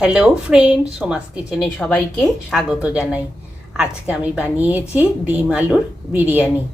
Hello friend, Soma's কিচেনে সবাইকে স্বাগত জানাই। আজকে আমি বানিয়েছি ডিম আলুর বিরিয়ানি।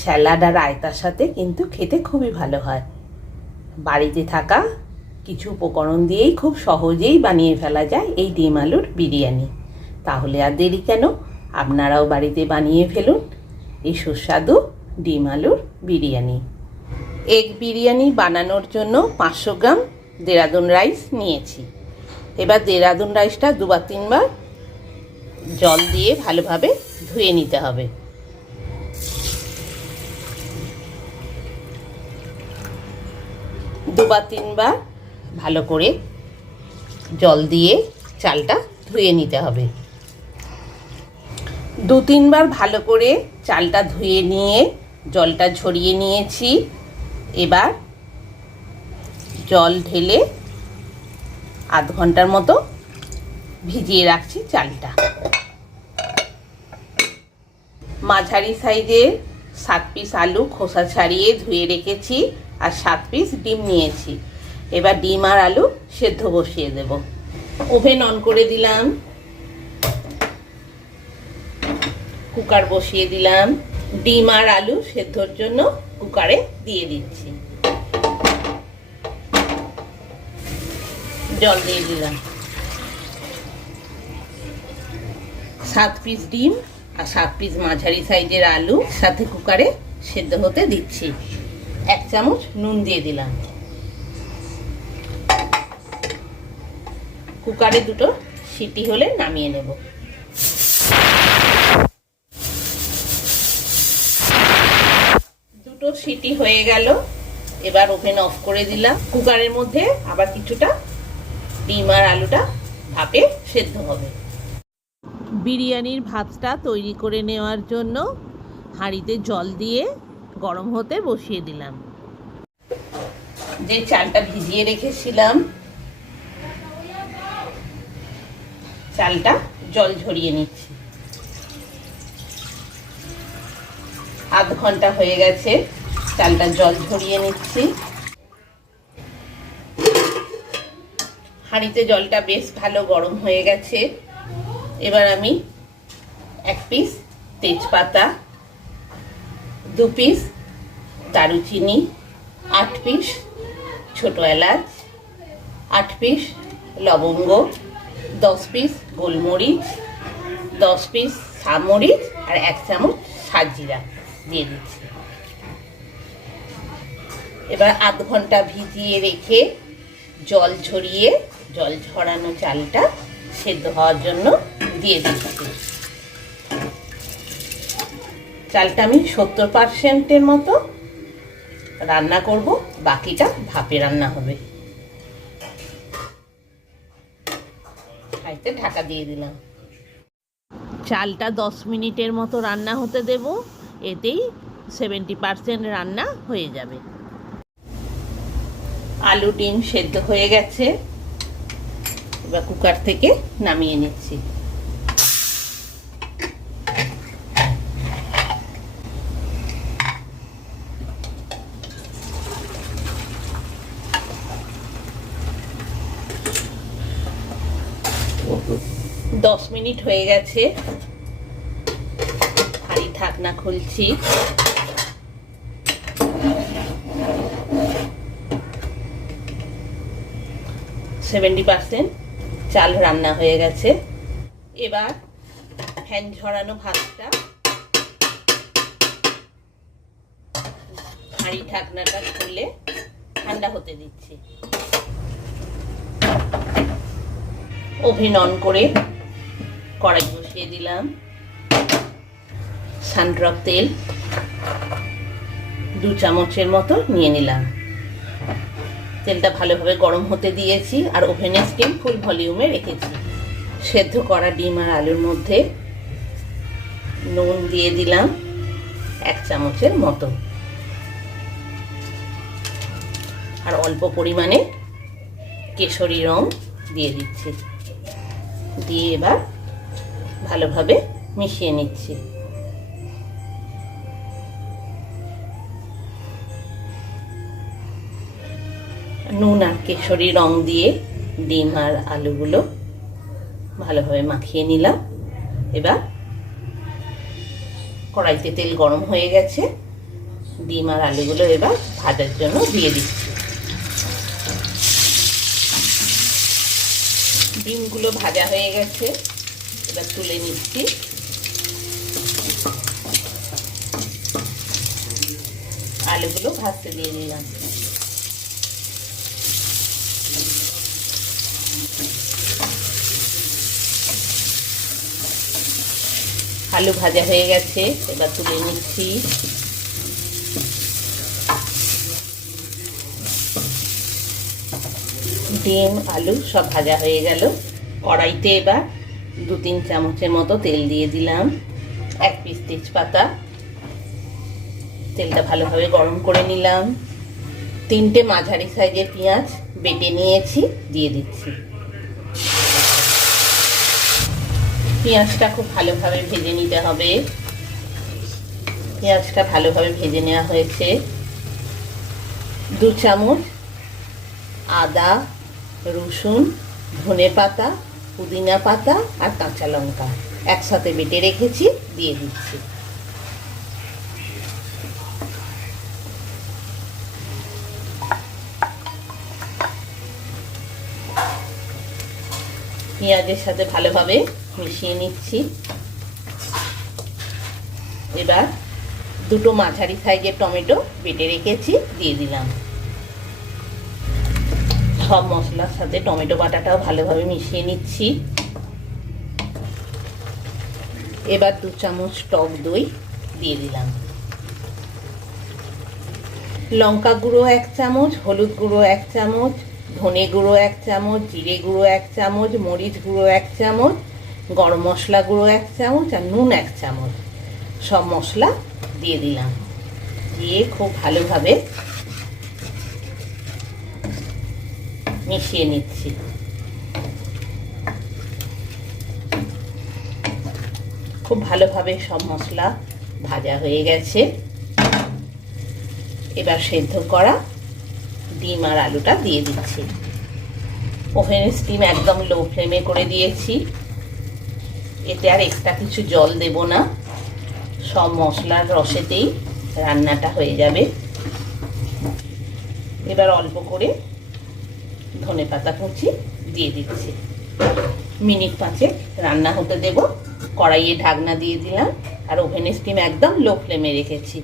স্যালাড আর রায়তার সাথে কিন্তু খেতে খুবই ভালো হয়। বাড়িতে থাকা কিছু উপকরণ দিয়েই খুব সহজেই বানিয়ে ফেলা যায় এই ডিম আলুর বিরিয়ানি। তাহলে আর দেরি কেন, আপনারাও বাড়িতে বানিয়ে ফেলুন এই সুস্বাদু ডিম আলুর বিরিয়ানি। এগ বিরিয়ানি বানানোর জন্য 500 গ্রাম দেরাদুন রাইস নিয়েছি। এবার দেরাদুন রাইসটা দুবার তিনবার জল দিয়ে ভালোভাবে ধুয়ে নিতে হবে। দুবার তিনবার ভালো করে জল দিয়ে চালটা ধুয়ে নিতে হবে। দু তিনবার ভালো করে চালটা ধুয়ে নিয়ে জলটা ঝরিয়ে নিয়েছি। এবার জল ঢেলে আধ ঘন্টার মতো ভিজিয়ে রাখছি চালটা। মাঝারি সাইজের 7 পিস আলু খোসা ছাড়িয়ে ধুয়ে রেখেছি আর 7 পিস ডিম নিয়েছি। এবার ডিম আর আলু সেদ্ধ বসিয়ে দেব। ওভেন অন করে দিলাম, কুকার বসিয়ে দিলাম। ডিম আর আলু সেদ্ধর জন্য কুকারে দিয়ে দিচ্ছি। জল দিয়ে দিলাম। 7 পিস ডিম আর 7 পিস মাঝারি সাইজের আলু সাথে কুকারে সেদ্ধ হতে দিচ্ছি। 1 চামচ নুন দিয়ে দিলাম। কুকারে দুটো সিটি হলে নামিয়ে নেব। দুটো সিটি হয়ে গেল, এবার ওভেন অফ করে দিলাম। কুকারের মধ্যে আবার কিছুটা ডিম আর আলুটা ভাপে সেদ্ধ হবে। বিরিয়ানির ভাতটা তৈরি করে নেওয়ার জন্য হাঁড়িতে জল দিয়ে গরম হতে বসিয়ে দিলাম। যে চালটা ভিজিয়ে রেখেছিলাম চালটা জল ঝরিয়ে নিচ্ছি। আধ ঘন্টা হয়ে গেছে, চালটা জল ঝরিয়ে নিচ্ছি। হাঁড়িতে জলটা বেশ ভালো গরম হয়ে গেছে। এবার আমি 1 পিস তেজপাতা, 2 পিস দারুচিনি, 8 পিস ছোট এলাচ, 8 পিস লবঙ্গ, 10 পিস গোলমরিচ, 10 পিস সামরিচ আর 1 চামচ সাজিরা দিয়ে দিচ্ছি। এবার আধ ঘন্টা ভিজিয়ে রেখে জল ঝরিয়ে জল ঝরানো চালটা সেদ্ধ হওয়ার জন্য দিয়ে দিচ্ছি। চালটা আমি 70% মতো রান্না করব, বাকিটা ভাপে রান্না হবে। হাঁড়িতে ঢাকা দিয়ে দিলাম। চালটা 10 মিনিটের মতো রান্না হতে দেব, এতেই 70% রান্না হয়ে যাবে। আলু ডিম সেদ্ধ হয়ে গেছে, এবার কুকার থেকে নামিয়ে নিচ্ছি। দশ মিনিট হয়ে গেছে, হাঁড়ি ঢাকনা খুলছি। চাল রান্না হয়ে গেছে। এবার ফ্যান ঝরানো ভাতটা হাঁড়ি ঢাকনাটা খুলে ঠান্ডা হতে দিচ্ছি। ওভেন অন করে কড়াই বসিয়ে দিলাম। সানড্রপ তেল 2 চামচের মতো নিয়ে নিলাম। তেলটা ভালোভাবে গরম হতে দিয়েছি আর ওভেনের স্টিম ফুল ভলিউমে রেখেছি। সেদ্ধ করা ডিম আর আলুর মধ্যে নুন দিয়ে দিলাম 1 চামচের মতো আর অল্প পরিমাণে কেশরী রং দিয়ে দিচ্ছি। দিয়ে এবার ভালোভাবে মিশিয়ে নিচ্ছি। নুন আর কেশরী রং দিয়ে ডিম আর আলুগুলো ভালোভাবে মাখিয়ে নিলাম। এবার কড়াইতে তেল গরম হয়ে গেছে, ডিম আর আলুগুলো এবার ভাজার জন্য দিয়ে দিচ্ছি। ডিমগুলো ভাজা হয়ে গেছে, এবার তুলে নিচ্ছি। আলুগুলো ভাজতে দিয়ে দিলাম। আলু ভাজা হয়ে গেছে, এবার তুলে নিচ্ছি। ডিম আলু সব ভাজা হয়ে গেল। কড়াইতে এবার 2-3 চামচের মতো তেল দিয়ে দিলাম। 1 পিস তেজপাতা, তেলটা ভালোভাবে গরম করে নিলাম। 3টে মাঝারি সাইজের পেঁয়াজ বেটে নিয়েছি, দিয়ে দিচ্ছি। পেঁয়াজটা খুব ভালোভাবে ভেজে নিতে হবে। পেঁয়াজটা ভালোভাবে ভেজে নেওয়া হয়েছে। 2 চামচ আদা, রসুন, ধনেপাতা, পুদিনা পাতা আর কাঁচা লঙ্কা একসাথে বেটে রেখেছি, দিয়ে দিচ্ছি। পেঁয়াজের সাথে ভালোভাবে মিশিয়ে নিচ্ছি। এবার 2টো মাঝারি সাইজের টমেটো বেটে রেখেছি, দিয়ে দিলাম। সব মশলার সাথে টমেটো বাটাটাও ভালোভাবে মিশিয়ে নিচ্ছি। এবার 2 চামচ টক দই দিয়ে দিলাম। লঙ্কা গুঁড়ো 1 চামচ, হলুদ গুঁড়ো 1 চামচ, ধনে গুঁড়ো 1 চামচ, জিরে গুঁড়ো 1 চামচ, মরিচ গুঁড়ো 1 চামচ, গরম মশলা গুঁড়ো 1 চামচ আর নুন 1 চামচ সব মশলা দিয়ে দিলাম। দিয়ে খুব ভালোভাবে মিশিয়ে নিচ্ছি। খুব ভালোভাবে সব মশলা ভাজা হয়ে গেছে। এবার সেদ্ধ করা ডিম আর আলুটা দিয়ে দিচ্ছি। ওভেনের স্টিম একদম লো ফ্লেমে করে দিয়েছি। এতে আর এক্সট্রা কিছু জল দেব না, সব মশলার রসেতেই রান্নাটা হয়ে যাবে। এবার অল্প করে ধনেপাতা কুচি দিয়ে দিচ্ছি। মিনিট 5 রান্না হতে দেব। কড়াইয়ে ঢাকনা দিয়ে দিলাম আর ওভেনের স্টিম একদম লো ফ্লেমে রেখেছি।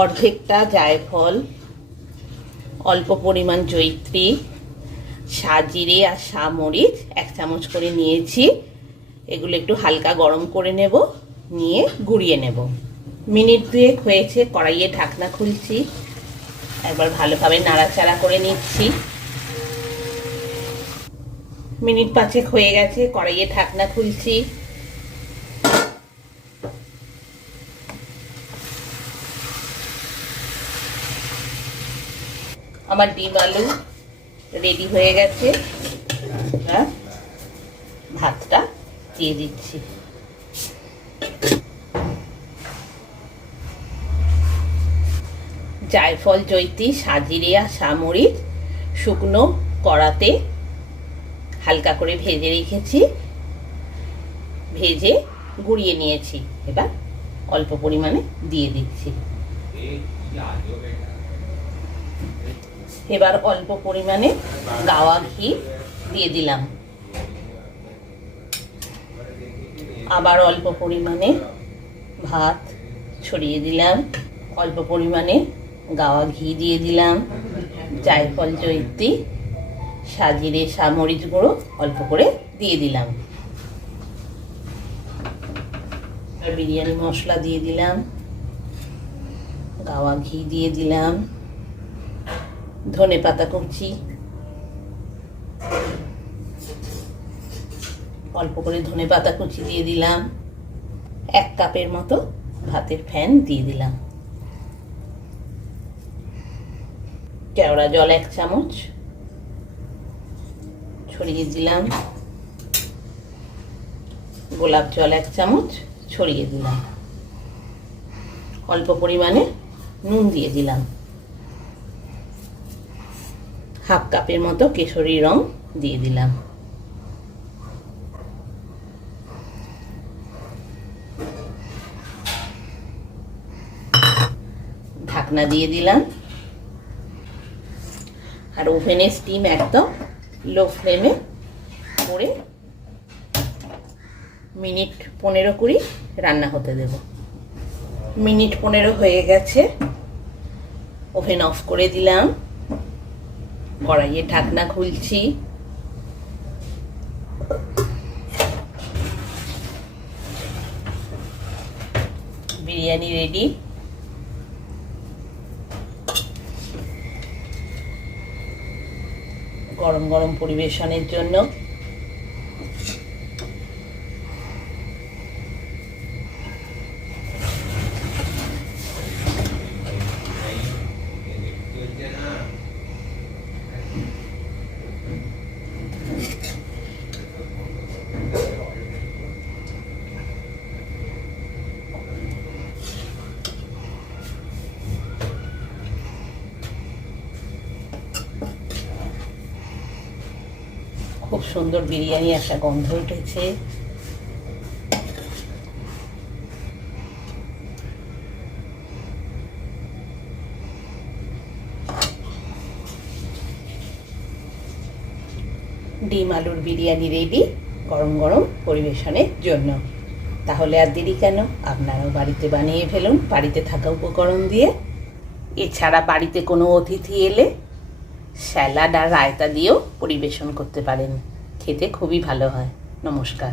অর্ধেকটা জায়ফল, অল্প পরিমাণ জয়িত্রী, সাজিরে আর মরিচ 1 চামচ করে নিয়েছি। এগুলো একটু হালকা গরম করে নেব, নিয়ে গুঁড়িয়ে নেব। মিনিট 2 হয়েছে, কড়াইয়ে ঢাকনা খুলছি। একবার ভালোভাবে নাড়াচাড়া করে নিচ্ছি। মিনিট 5 হয়ে গেছে, কড়াইয়ে ঢাকনা খুলছি। আমার ডিম আলু রেডি হয়ে গেছে। ভাতটা দিয়ে দিচ্ছি। জায়ফল, জয়িত্রী, সাজিরে আর মরিচ শুকনো কড়াতে হালকা করে ভেজে রেখেছি, ভেজে গুঁড়িয়ে নিয়েছি। এবার অল্প পরিমাণে দিয়ে দিচ্ছি। এবার অল্প পরিমাণে গাওয়া ঘি দিয়ে দিলাম। আবার অল্প পরিমাণে ভাত ছড়িয়ে দিলাম। অল্প পরিমাণে গাওয়া ঘি দিয়ে দিলাম। জায়ফল, জয়িত্রী, সাজিরে, মরিচ গুঁড়ো অল্প করে দিয়ে দিলাম। বিরিয়ানি মশলা দিয়ে দিলাম। গাওয়া ঘি দিয়ে দিলাম। ধনেপাতা কুচি, অল্প করে ধনেপাতা কুচি দিয়ে দিলাম। 1 কাপের মতো ভাতের ফ্যান দিয়ে দিলাম। কেওড়া জল 1 চামচ ছড়িয়ে দিলাম। গোলাপ জল 1 চামচ ছড়িয়ে দিলাম। অল্প পরিমাণে নুন দিয়ে দিলাম। 1/2 কাপের মতো কেশরী রং দিয়ে দিলাম। ঢাকনা দিয়ে দিলাম। আর ওভেনের স্টিম একদম লো ফ্লেমে করে মিনিট 15-20 রান্না হতে দেব। মিনিট 15 হয়ে গেছে, ওভেন অফ করে দিলাম। কড়াইয়ের ঢাকনা খুলছি। বিরিয়ানি রেডি। গরম গরম পরিবেশনের জন্য। খুব সুন্দর বিরিয়ানি আসা গন্ধ উঠেছে। ডিম আলুর বিরিয়ানি রেডি গরম গরম পরিবেশনের জন্য। তাহলে আর দেরি কেন, আপনারাও বাড়িতে বানিয়ে ফেলুন বাড়িতে থাকা উপকরণ দিয়ে। এছাড়া বাড়িতে কোনো অতিথি এলে স্যালাড আর রায়তা দিয়েও পরিবেশন করতে পারেন, খেতে খুবই ভালো হয়। নমস্কার।